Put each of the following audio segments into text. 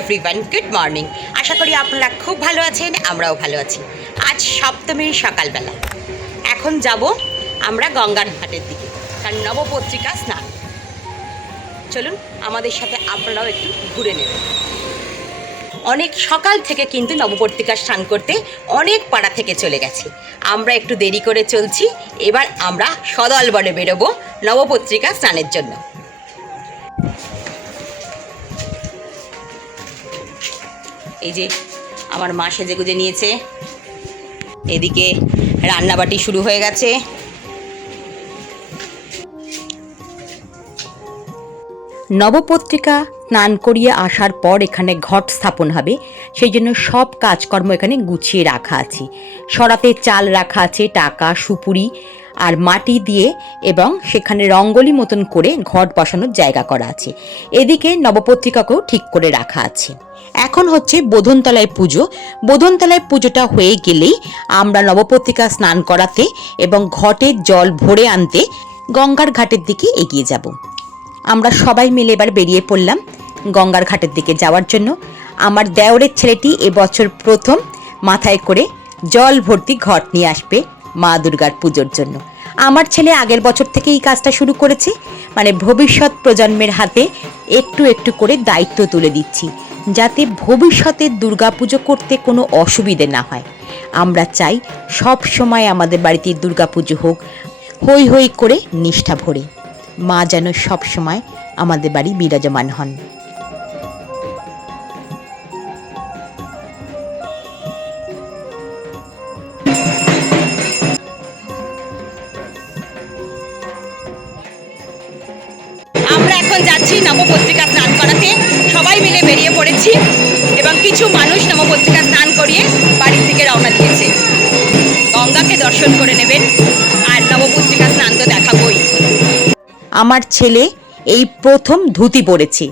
Everyone good morning আশা করি আপনারা খুব ভালো আছেন, আমরাও ভালো আছি। আজ সপ্তমীর সকালবেলা। এখন যাব আমরা গঙ্গার ঘাটের দিকে কারণ নবপত্রিকা স্নান। চলুন, আমাদের সাথে আপনারাও একটু ঘুরে নেবেন অনেক সকাল থেকে কিন্তু নবপত্রিকা স্নান করতে অনেক পাড়া থেকে চলে গেছে। আমরা একটু দেরি করে চলছি, এবার আমরা সদল বনে বেরোবো নবপত্রিকা স্নানের জন্য। এই যে আমার মা সেজে গুজে নিয়েছে। এদিকে রান্নাবাটি শুরু হয়ে গেছে। নবপত্রিকা স্নান করিয়ে আসার পর এখানে ঘট স্থাপন হবে। সেই জন্য সব কাজকর্ম এখানে গুছিয়ে রাখা আছে। সরাতে চাল রাখা আছে, টাকা, সুপুরি আর মাটি দিয়ে এবং সেখানে রঙ্গলি মতন করে ঘট বসানোর জায়গা করা আছে। এদিকে নবপত্রিকাকেও ঠিক করে রাখা আছে। এখন হচ্ছে বোধনতলায় পুজো। বোধনতলায় পুজোটা হয়ে গেলেই আমরা নবপত্রিকা স্নান করাতে এবং ঘটের জল ভরে আনতে গঙ্গার ঘাটের দিকে এগিয়ে যাব। আমরা সবাই মিলে এবার বেরিয়ে পড়লাম গঙ্গার ঘাটের দিকে যাওয়ার জন্য। আমার দেওরের ছেলেটি এবছর প্রথম মাথায় করে জল ভর্তি ঘট নিয়ে আসবে মা দুর্গার পুজোর জন্য। আমার ছেলে আগের বছর থেকে এই কাজটা শুরু করেছে। মানে ভবিষ্যৎ প্রজন্মের হাতে একটু একটু করে দায়িত্ব তুলে দিচ্ছি, যাতে ভবিষ্যতে দুর্গাপুজো করতে কোনো অসুবিধে না হয়। আমরা চাই সব সময় আমাদের বাড়িতে দুর্গাপুজো হোক হই হই করে নিষ্ঠা ভরে। মা যেন সব সময় আমাদের বাড়ি বিরাজমান হন। গঙ্গাকে দর্শন করে নেবেন আর নবপত্রিকা স্নান তো দেখাবই। আমার ছেলে এই প্রথম ধুতি পরেছে,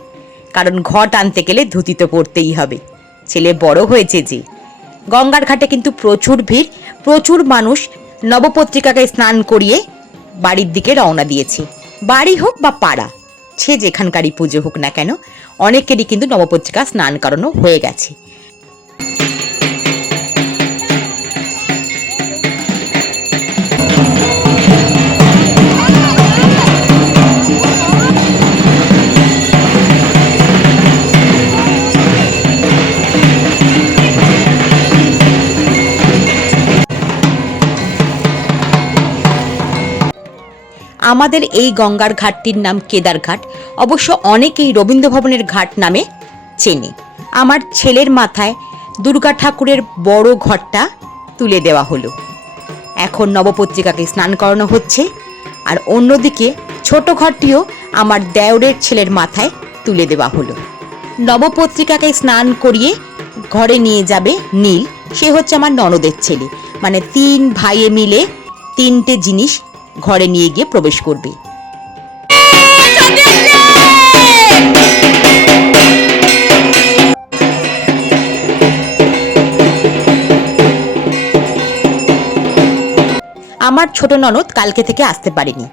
কারণ ঘট আনতে গেলে ধুতি তো পরতেই হবে। ছেলে বড় হয়েছে যে। গঙ্গার ঘাটে কিন্তু প্রচুর ভিড়, প্রচুর মানুষ নবপত্রিকাকে স্নান করিয়ে বাড়ির দিকে রওনা দিয়েছে। বাড়ি হোক বা পাড়া, সে যেখানকারই পুজো হোক না কেন, অনেকেরই কিন্তু নবপত্রিকা স্নান করানো হয়ে গেছে। আমাদের এই গঙ্গার ঘাটটির নাম কেদারঘাট অবশ্য অনেকেই রবীন্দ্র ভবনের ঘাট নামে চেনে। আমার ছেলের মাথায় দুর্গা ঠাকুরের বড় ঘরটা তুলে দেওয়া হলো। এখন নবপত্রিকাকে স্নান করানো হচ্ছে আর অন্যদিকে ছোট ঘরটিও আমার দেওরের ছেলের মাথায় তুলে দেওয়া হলো। নবপত্রিকাকে স্নান করিয়ে ঘরে নিয়ে যাবে নীল। সে হচ্ছে আমার ননদের ছেলে। মানে তিন ভাইয়ে মিলে তিনটে জিনিস ঘরে নিয়ে গিয়ে প্রবেশ করবে। আমার ছোট ননদ কালকে থেকে আসতে পারেনি।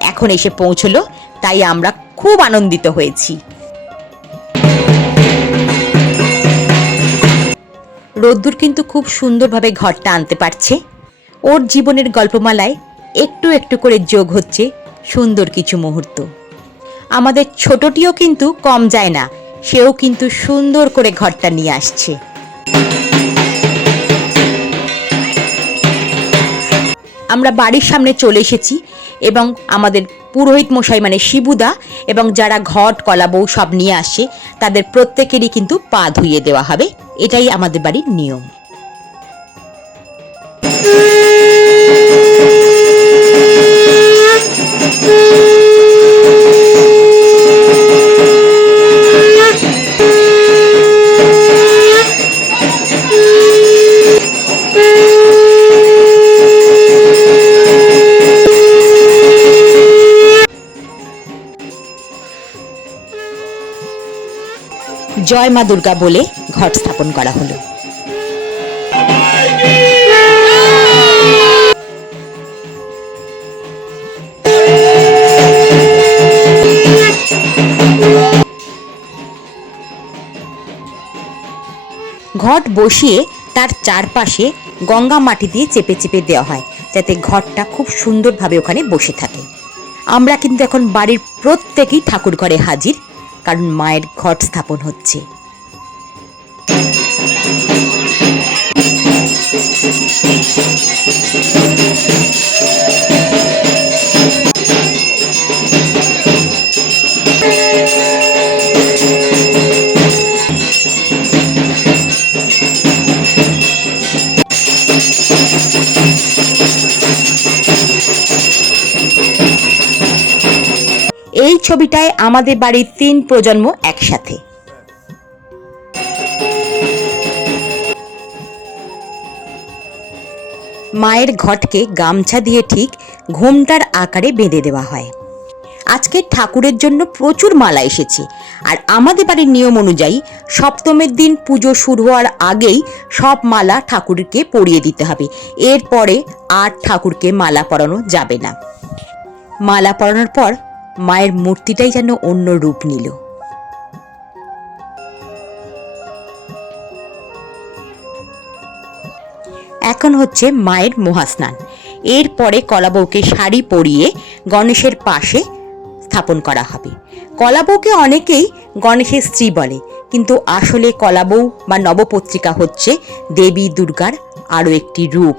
এখন এসে পৌঁছলো, তাই আমরা খুব আনন্দিত হয়েছি। রোদ্দুর কিন্তু খুব সুন্দরভাবে ঘরটা আনতে পারছে। ওর জীবনের গল্পমালায় একটু একটু করে যোগ হচ্ছে সুন্দর কিছু মুহূর্ত। আমাদের ছোটটিও কিন্তু কম যায় না, সেও কিন্তু সুন্দর করে ঘরটা নিয়ে আসছে। আমরা বাড়ির সামনে চলে এসেছি এবং আমাদের পুরোহিত মশাই মানে শিবুদা এবং যারা ঘট, কলা, বউ সব নিয়ে আসে, তাদের প্রত্যেকেরই কিন্তু পা ধুইয়ে দেওয়া হবে। এটাই আমাদের বাড়ির নিয়ম। জয় মা দুর্গা বলে ঘট স্থাপন করা হলো। ঘট বসিয়ে তার চারপাশে গঙ্গা মাটি দিয়ে চেপে চেপে দেওয়া হয়, যাতে ঘরটা খুব সুন্দরভাবে ওখানে বসে থাকে। আমরা কিন্তু এখন বাড়ির প্রত্যেকেই ঠাকুর ঘরে হাজির। কারণ মায়ের ঘট স্থাপন হচ্ছে। এই ছবিটায় আমাদের বাড়ির তিন প্রজন্ম একসাথে। মায়ের ঘটকে গামছা দিয়ে ঠিক ঘোমটার আকারে বেঁধে দেওয়া হয়। আজকে ঠাকুরের জন্য প্রচুর মালা এসেছে আর আমাদের বাড়ির নিয়ম অনুযায়ী সপ্তমের দিন পুজো শুরু হওয়ার আগেই সব মালা ঠাকুরকে পরিয়ে দিতে হবে। এরপরে আর ঠাকুরকে মালা পরানো যাবে না। মালা পরানোর পর মায়ের মূর্তিটাই যেন অন্য রূপ নিল। এখন হচ্ছে মায়ের মহাস্নান। এরপরে কলাবউকে শাড়ি পরিয়ে গণেশের পাশে স্থাপন করা হবে। কলাবউকে অনেকেই গণেশের স্ত্রী বলে, কিন্তু আসলে কলাবউ বা নবপত্রিকা হচ্ছে দেবী দুর্গার আরও একটি রূপ।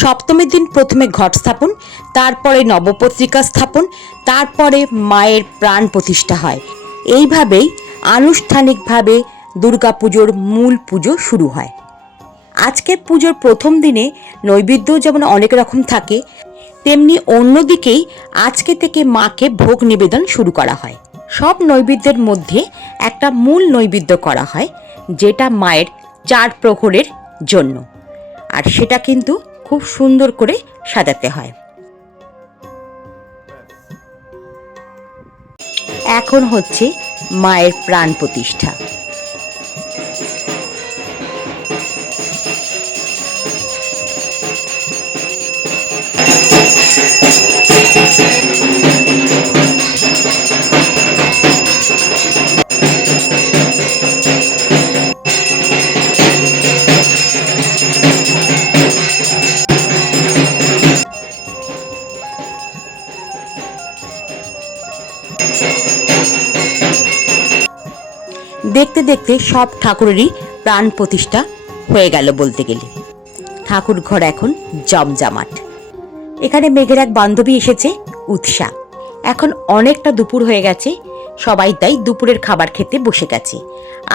সপ্তমীর দিন প্রথমে ঘট স্থাপন, তারপরে নবপত্রিকা স্থাপন, তারপরে মায়ের প্রাণ প্রতিষ্ঠা হয়। এইভাবেই আনুষ্ঠানিকভাবে দুর্গাপুজোর মূল পুজো শুরু হয়। আজকে পুজোর প্রথম দিনে নৈবেদ্য যেমন অনেক রকম থাকে, তেমনি অন্যদিকেই আজকে থেকে মাকে ভোগ নিবেদন শুরু করা হয়। সব নৈবেদ্যের মধ্যে একটা মূল নৈবেদ্য করা হয়, যেটা মায়ের চার প্রহরের জন্য। আর সেটা কিন্তু খুব সুন্দর করে সাজাতে হয়। এখন হচ্ছে মায়ের প্রাণ প্রতিষ্ঠা। দেখতে সব ঠাকুরেরই প্রাণ প্রতিষ্ঠা হয়ে গেল বলতে গেলে। ঠাকুর ঘর এখন জমজমাট। এখানে মেঘের এক বান্ধবী এসেছে, উৎসা। এখন অনেকটা দুপুর হয়ে গেছে, সবাই তাই দুপুরের খাবার খেতে বসে গেছে।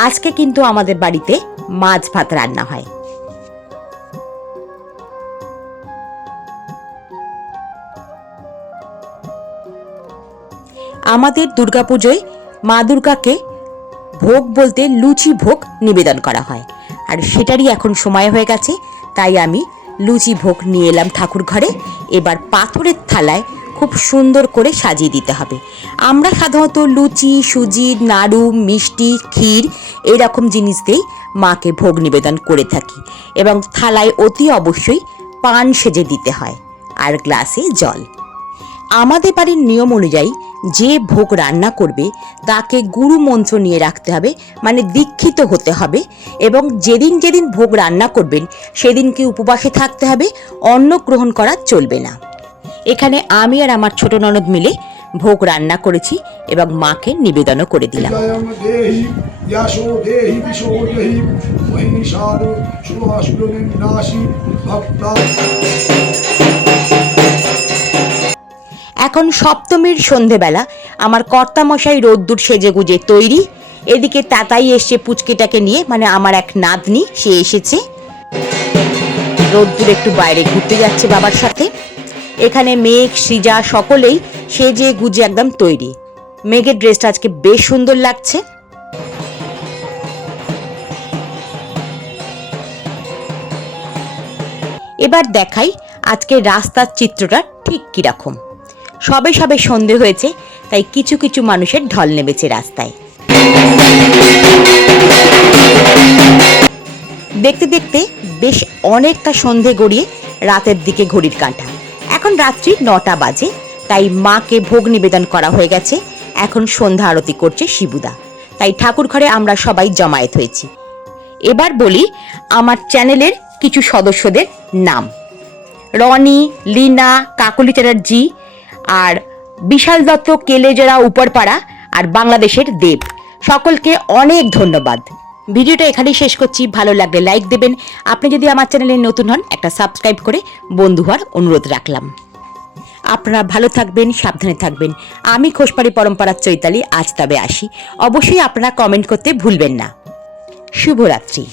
আজকে কিন্তু আমাদের বাড়িতে মাছ ভাত রান্না হয়। আমাদের দুর্গাপুজোয় মা দুর্গাকে ভোগ বলতে লুচি ভোগ নিবেদন করা হয়। আর সেটারই এখন সময় হয়ে গেছে, তাই আমি লুচি ভোগ নিয়ে এলাম ঠাকুর ঘরে। এবার পাথরের থালায় খুব সুন্দর করে সাজিয়ে দিতে হবে। আমরা সাধারণত লুচি, সুজি, নাড়ু, মিষ্টি, ক্ষীর এরকম জিনিস দিয়েই মাকে ভোগ নিবেদন করে থাকি এবং থালায় অতি অবশ্যই পান সেজে দিতে হয়, আর গ্লাসে জল। আমাদের বাড়ির নিয়ম অনুযায়ী যে ভোগ রান্না করবে, তাকে গুরু মন্ত্র নিয়ে রাখতে হবে মানে দীক্ষিত হতে হবে এবং যেদিন যেদিন ভোগ রান্না করবেন, সেদিনকে উপবাসে থাকতে হবে, অন্ন গ্রহণ করা চলবে না। এখানে আমি আর আমার ছোট ননদ মিলে ভোগ রান্না করেছি এবং মাকে নিবেদনও করে দিলাম। এখন সপ্তমীর সন্ধেবেলা, আমার কর্তামশাই রোদ্দুর সেজে গুজে তৈরি। এদিকে তাতাই এসছে পুচকিটাকে নিয়ে মানে আমার এক নাতনি, সে এসেছে। রোদ্দুর একটু বাইরে ঘুরতে যাচ্ছে বাবার সাথে। এখানে মেঘ, সিজা সকলেই সেজে গুজে একদম তৈরি। মেঘের ড্রেসটা আজকে বেশ সুন্দর লাগছে। এবার দেখাই আজকে রাস্তার চিত্রটা ঠিক কীরকম। সবে সবে সন্ধে হয়েছে, তাই কিছু কিছু মানুষের ঢল নেমেছে রাস্তায়। দেখতে দেখতে বেশ অনেকটা সন্ধে গড়িয়ে রাতের দিকে ঘড়ির কাঁটা। এখন রাত্রি নটা বাজে, তাই মাকে ভোগ নিবেদন করা হয়ে গেছে। এখন সন্ধ্যা আরতি করছে শিবুদা। তাই ঠাকুর ঘরে আমরা সবাই জমায়েত হয়েছি। এবার বলি আমার চ্যানেলের কিছু সদস্যদের নাম। রনি, লিনা, কাকলি চ্যাটার্জি আর বিশাল দত্ত কেলেজরা উপরপাড়া আর বাংলাদেশের দেব। সকলকে অনেক ধন্যবাদ। ভিডিওটা এখানেই শেষ করছি। ভালো লাগলে লাইক দেবেন। আপনি যদি আমার চ্যানেলে নতুন হন, একটা সাবস্ক্রাইব করে বন্ধু হওয়ার অনুরোধ রাখলাম। আপনারা ভালো থাকবেন, সাবধানে থাকবেন। আমি খোসপাড়ি পরম্পরার চৈতালি, আজ তবে আসি। অবশ্যই আপনারা কমেন্ট করতে ভুলবেন না। শুভরাত্রি।